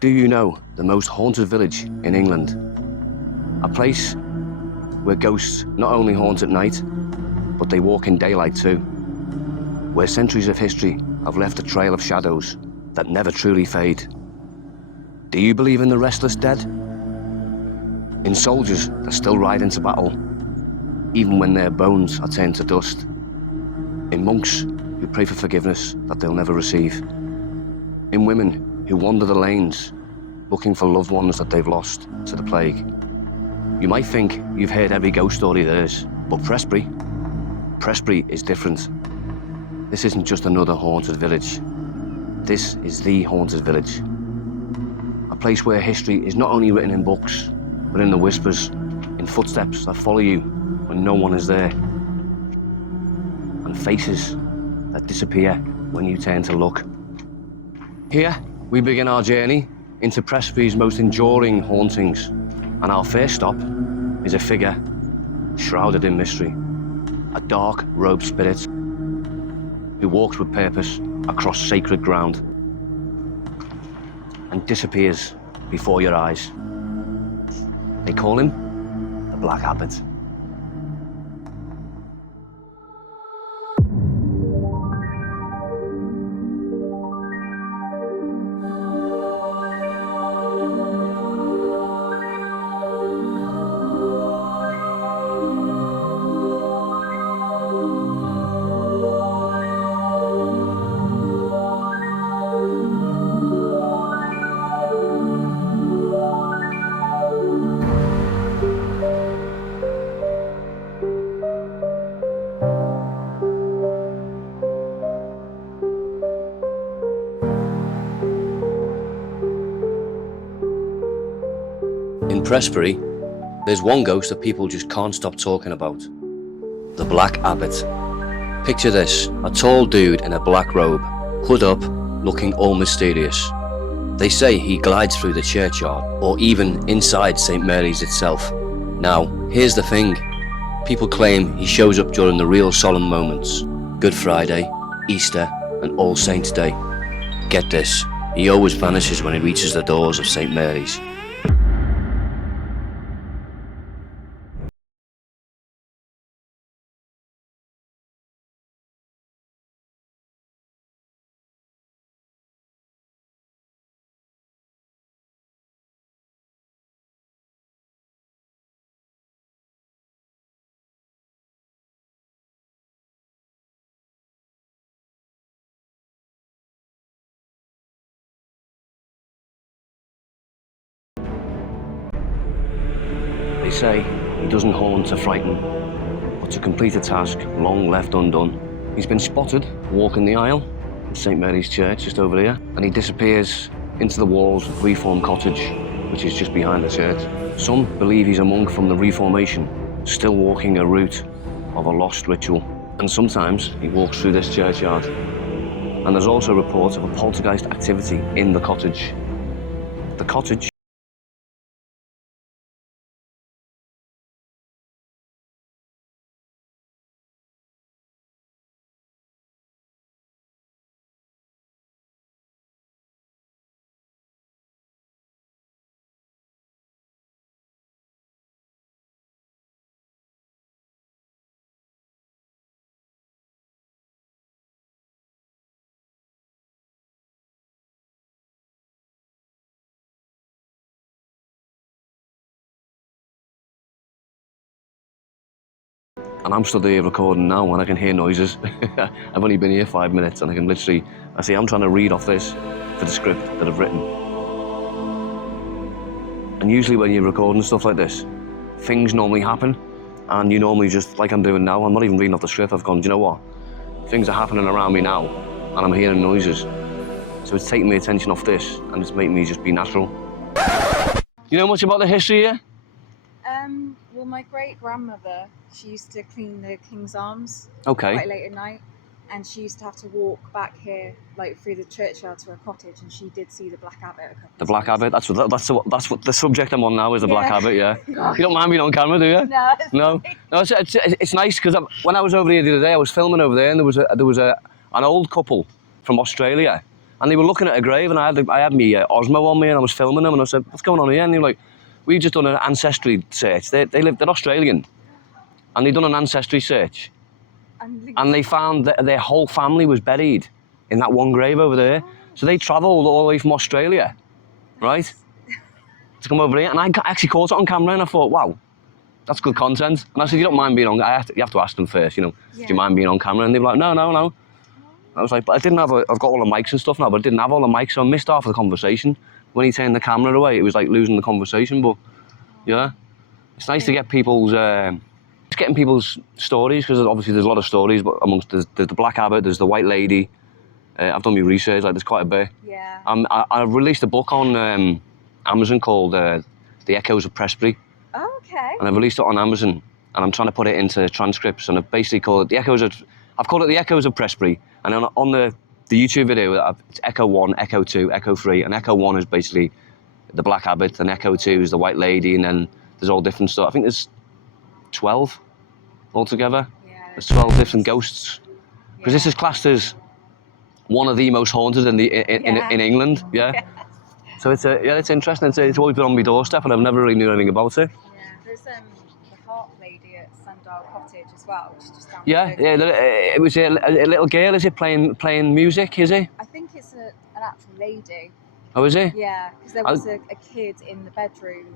Do you know the most haunted village in England? A place where ghosts not only haunt at night, but they walk in daylight too. Where centuries of history have left a trail of shadows that never truly fade. Do you believe in the restless dead? In soldiers that still ride into battle, even when their bones are turned to dust? In monks who pray for forgiveness that they'll never receive? In women who wander the lanes, looking for loved ones that they've lost to the plague? You might think you've heard every ghost story there is, but Prestbury is different. This isn't just another haunted village. This is the haunted village. A place where history is not only written in books, but in the whispers, in footsteps that follow you when no one is there, and faces that disappear when you turn to look. Here, we begin our journey into Prestbury's most enduring hauntings, and our first stop is a figure shrouded in mystery, a dark-robed spirit who walks with purpose across sacred ground and disappears before your eyes. They call him the Black Abbot. In Prestbury, there's one ghost that people just can't stop talking about. The Black Abbot. Picture this, a tall dude in a black robe, hood up, looking all mysterious. They say he glides through the churchyard, or even inside St. Mary's itself. Now, here's the thing. People claim he shows up during the real solemn moments. Good Friday, Easter, and All Saints' Day. Get this, he always vanishes when he reaches the doors of St. Mary's. They say he doesn't haunt to frighten, but to complete a task long left undone. He's been spotted walking the aisle in St. Mary's Church just over here, and he disappears into the walls of Reform Cottage, which is just behind the church. Some believe he's a monk from the Reformation, still walking a route of a lost ritual. And sometimes he walks through this churchyard. And there's also reports of a poltergeist activity in the cottage. The cottage and I'm stood here recording now and I can hear noises. I've only been here 5 minutes and I can literally, I'm trying to read off this for the script that I've written. And usually when you're recording stuff like this, things normally happen and you normally just, like I'm doing now, I'm not even reading off the script, I've gone, do you know what? Things are happening around me now and I'm hearing noises. So it's taking my attention off this and it's making me just be natural. You know much about the history here? Well, my great-grandmother, she used to clean the King's Arms Okay. quite late at night, and she used to have to walk back here, like through the churchyard to her cottage, and she did see the Black Abbot a couple The of Black times. Abbot, that's what the subject I'm on now is the Black Yeah. Abbot, yeah. You don't mind being on camera, do you? No. No, it's nice because when I was over here the other day, I was filming over there, and there was an old couple from Australia, And they were looking at a grave, and I had me Osmo on me, and I was filming them, and I said, "What's going on here?" And they were like, "We've just done an ancestry search. They're Australian, and they've done an ancestry search, and they found that their whole family was buried in that one grave over there. So they travelled all the way from Australia, right, to come over here. And I actually caught it on camera, and I thought, wow, that's good content. And I said, you don't mind being on? You have to ask them first, do you mind being on camera? And they were like, no. I was like, but I've got all the mics and stuff now, but I didn't have all the mics, so I missed half of the conversation. When he turned the camera away, it was like losing the conversation. But yeah, it's nice to get people's, getting people's stories, because obviously there's a lot of stories, but amongst there's the Black Abbot, there's the White Lady. I've done my research, like there's quite a bit. Yeah. I released a book on Amazon called The Echoes of Prestbury. Oh, okay. And I've released it on Amazon, and I'm trying to put it into transcripts, and I've basically called it I've called it The Echoes of Prestbury, and on the YouTube video, it's Echo 1, Echo 2, Echo 3, and Echo 1 is basically the Black Abbot, and Echo 2 is the White Lady, and then there's all different stuff. I think there's 12 altogether. Yeah, there's 12 different ghosts. Because this is classed as one of the most haunted in England, yeah. So it's interesting. It's always been on my doorstep, and I've never really knew anything about it. Yeah, there's the Heart Lady at Sundial Cottage as well, which is just down Yeah, the road. it was a little girl. Is it playing music? Is it? I think it's an actual lady. Oh, is it? Yeah, because there was a kid in the bedroom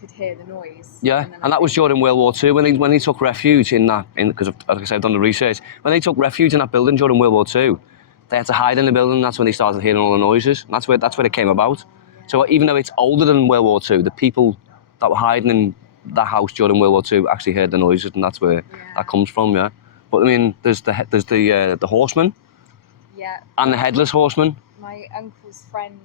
could hear the noise. Yeah, and that was during World War II when they took refuge because like I said, I've done the research. When they took refuge in that building during World War II, they had to hide in the building. That's when they started hearing all the noises. And that's where it came about. So even though it's older than World War II, the people that were hiding in that house during World War II actually heard the noises, and that's where that comes from. Yeah, but I mean, there's the horseman. Yeah. And the headless horseman. My uncle's friend,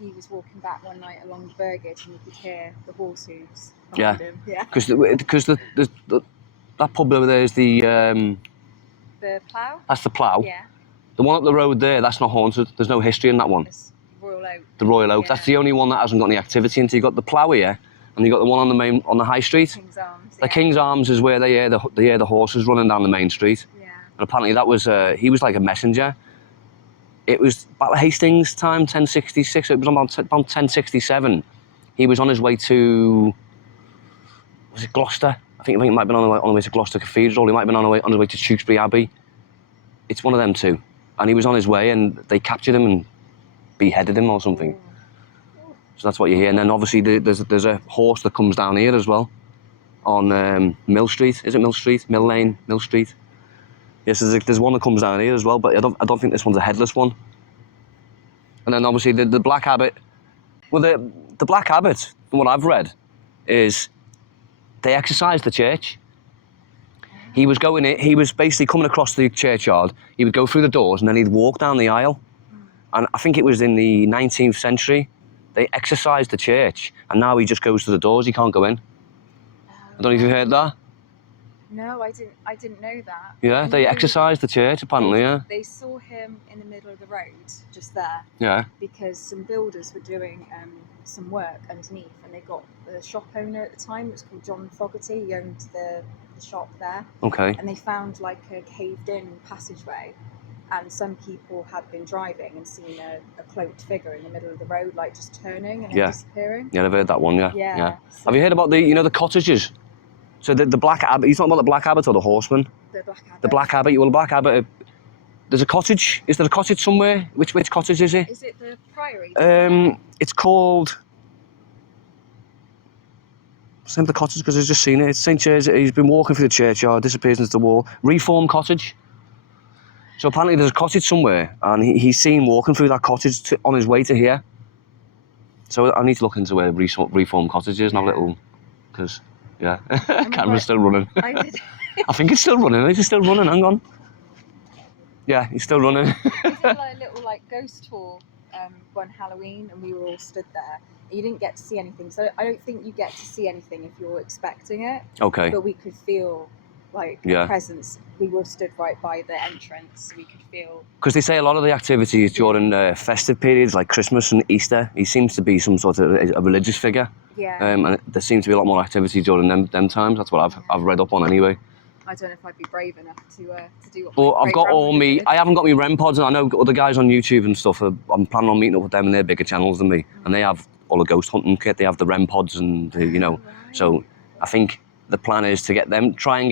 he was walking back one night along the Burgage, and you could hear the horse hooves behind him. Yeah. Because that pub over there is the plough. That's the plough. Yeah. The one up the road there, that's not haunted. There's no history in that one. It's Royal Oak. The Royal Oak. Yeah. That's the only one that hasn't got any activity into. You got the plough here, and you got the one on the high street. King's Arms. The King's Arms is where they hear the horses running down the main street. Yeah. And apparently that was he was like a messenger. It was Battle of Hastings time, 1066. It was about 1067. He was on his way to, was it Gloucester? I think it might have been on the way to Gloucester Cathedral. He might have been on his way to Tewkesbury Abbey. It's one of them two. And he was on his way, and they captured him and beheaded him or something. Ooh. So that's what you hear. And then obviously there's a horse that comes down here as well, on Mill Street. Is it Mill Street? Mill Lane? Mill Street? Yes, there's one that comes down here as well, but I don't think this one's a headless one. And then obviously the Black Abbot. Well, the Black Abbot, from what I've read, is they exorcised the church. He was basically coming across the churchyard. He would go through the doors, and then he'd walk down the aisle. And I think it was in the 19th century. They exorcised the church, and now he just goes to the doors. He can't go in. I don't know if you heard that. No, I didn't know that. Yeah, they exorcised the church, apparently, yeah. They saw him in the middle of the road, just there. Yeah. Because some builders were doing some work underneath, and they got the shop owner at the time, it was called John Fogarty, he owned the shop there. Okay. And they found like a caved-in passageway, and some people had been driving and seen a cloaked figure in the middle of the road, like just turning and then disappearing. Yeah, I've heard that one, yeah. Yeah. So have you heard about the cottages? So the Black Abbot, you're talking about the Black Abbot or the horseman? The Black Abbot. The Black Abbot, well, the Black Abbot, there's a cottage. Is there a cottage somewhere? Which cottage is it? Is it the Priory? It's called... What's the name of the cottage? Because I've just seen it. It's St. Church. He's been walking through the churchyard, disappears into the wall. Reform Cottage. So apparently there's a cottage somewhere, and he's seen walking through that cottage on his way to here. So I need to look into where Reform Cottage is and have a little... Because... Yeah, camera's still running. I think it's still running. Is it still running? Hang on. Yeah, it's still running. We did like a little ghost tour one Halloween, and we were all stood there. You didn't get to see anything, so I don't think you get to see anything if you're expecting it. Okay. But we could feel like a presence. We were stood right by the entrance. We could feel. Because they say a lot of the activities during festive periods like Christmas and Easter, he seems to be some sort of a religious figure. Yeah. And there seems to be a lot more activity during them times. That's what I've read up on anyway. I don't know if I'd be brave enough to do what. But my I've got all great-grandmother me. did. I haven't got me REM pods, and I know other guys on YouTube and stuff. I'm planning on meeting up with them, and they're bigger channels than me, and they have all the ghost hunting kit. They have the REM pods, and you know. Right. So I think the plan is to get them, try and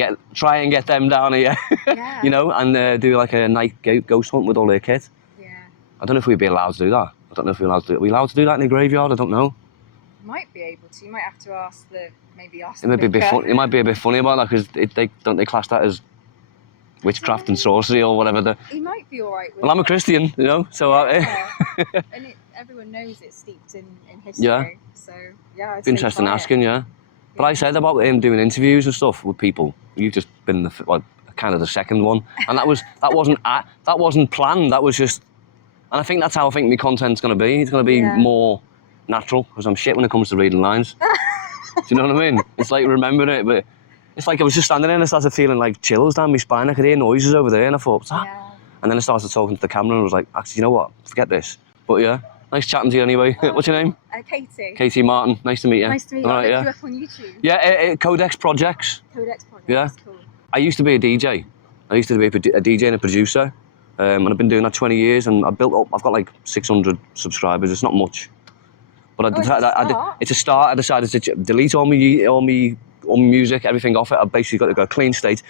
get them down here, Yeah. you know, and do like a night ghost hunt with all their kit. Yeah. I don't know if we'd be allowed to do that. I don't know if we're allowed to do it. Are we allowed to do that in the graveyard? I don't know. You might be able to. You might have to ask the It might be a bit funny. It might be a bit funny about that because they class that as witchcraft and sorcery or whatever. He might be all right with Well, I'm a it. Christian, you know, so Yeah. And everyone knows it's steeped in history. Yeah. So yeah, it's interesting asking, yeah. But I said about him doing interviews and stuff with people. You've just been kind of the second one, and that wasn't planned. That was just, and I think that's how I think my content's going to be. It's going to be more natural because I'm shit when it comes to reading lines. Do you know what I mean? It's like remembering it, but it's like I was just standing there and I started feeling like chills down my spine. I could hear noises over there, and I thought, what's that? Yeah. And then I started talking to the camera and I was like, actually, you know what? Forget this. But yeah, nice chatting to you anyway. What's your name? Katie. Katie Martin. Nice to meet you. Nice to meet you. All right, I looked you up on YouTube. Yeah, Codex Projects. Codex Projects. Yeah. Cool. I used to be a DJ. I used to be a DJ and a producer. And I've been doing that 20 years and I've got like 600 subscribers. It's not much. But it's a start. I decided to delete all my music, everything off it. I've basically got to go a clean slate.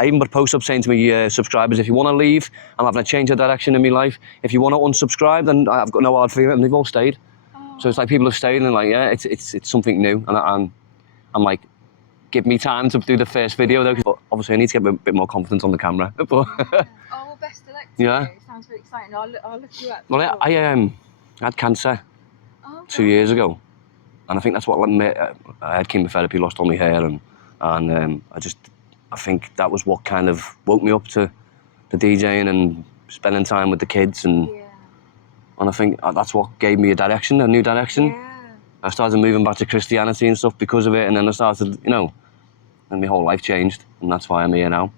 I even put a post up saying to my subscribers, if you want to leave, I'm having a change of direction in my life. If you want to unsubscribe, then I've got no hard feeling, and they've all stayed. Oh. So it's like people have stayed and like, yeah, it's something new, and I'm like, give me time to do the first video though, but obviously I need to get a bit more confidence on the camera. Oh, well, best of luck to you. It sounds really exciting. I'll look you up. Well, I had cancer 2 years ago, and I think that's what I had chemotherapy, lost all my hair, and I think that was what kind of woke me up to the DJing and spending time with the kids, and I think that's what gave me a new direction. Yeah. I started moving back to Christianity and stuff because of it, and then I started, you know, and my whole life changed, and that's why I'm here now.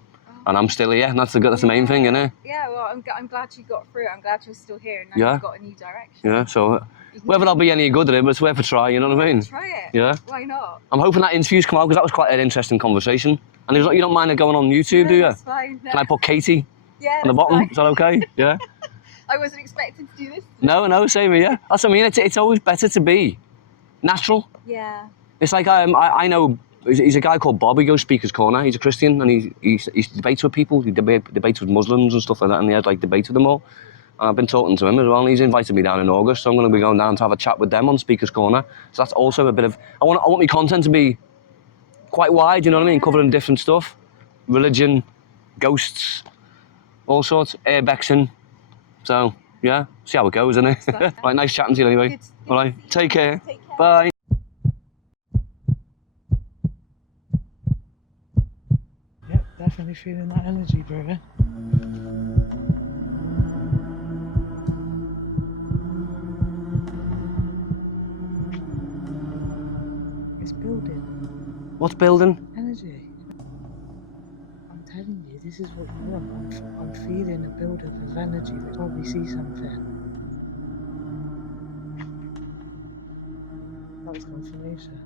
And I'm still here, and that's the main thing, isn't it? Yeah, well, I'm glad you got through it. I'm glad you're still here, and now you've got a new direction. Yeah, so whether I'll be any good at it, but it's worth a try, you know what I mean? Try it. Yeah. Why not? I'm hoping that interview's come out, because that was quite an interesting conversation. And it was like, you don't mind it going on YouTube, do you? That's fine. No. Can I put Katie on the bottom? Fine. Is that okay? Yeah. I wasn't expecting to do this. No, same here. That's what I mean. It's always better to be natural. Yeah. It's like I know he's a guy called Bob. He goes Speaker's Corner. He's a Christian, and he debates with people. He debates with Muslims and stuff like that, and he had like debates with them all. And I've been talking to him as well, and he's invited me down in August, so I'm going to be going down to have a chat with them on Speaker's Corner. So that's also a bit of I want my content to be quite wide, you know what I mean, covering different stuff, religion, ghosts, all sorts, airbexing. So yeah, see how it goes, isn't it? Right, nice chatting to you anyway. Good. All right, take care. Take care. Bye. Yep, definitely feeling that energy, brother. It's building. What's building? Energy. I'm telling you, this is what you want. I'm feeling a build-up of energy. We probably see something. That was confirmation.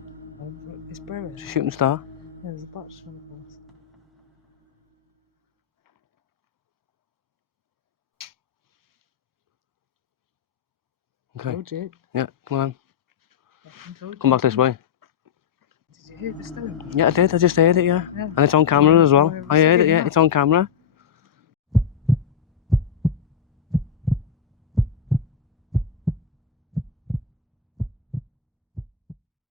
It's brewing. It's a shooting star. Yeah, there's a box from us. Okay. Told you. Yeah, come on. Told Come you. back this way. Did you hear the stone? Yeah, I did. I just heard it, yeah. And it's on camera as well. I heard it, yeah. It's on camera.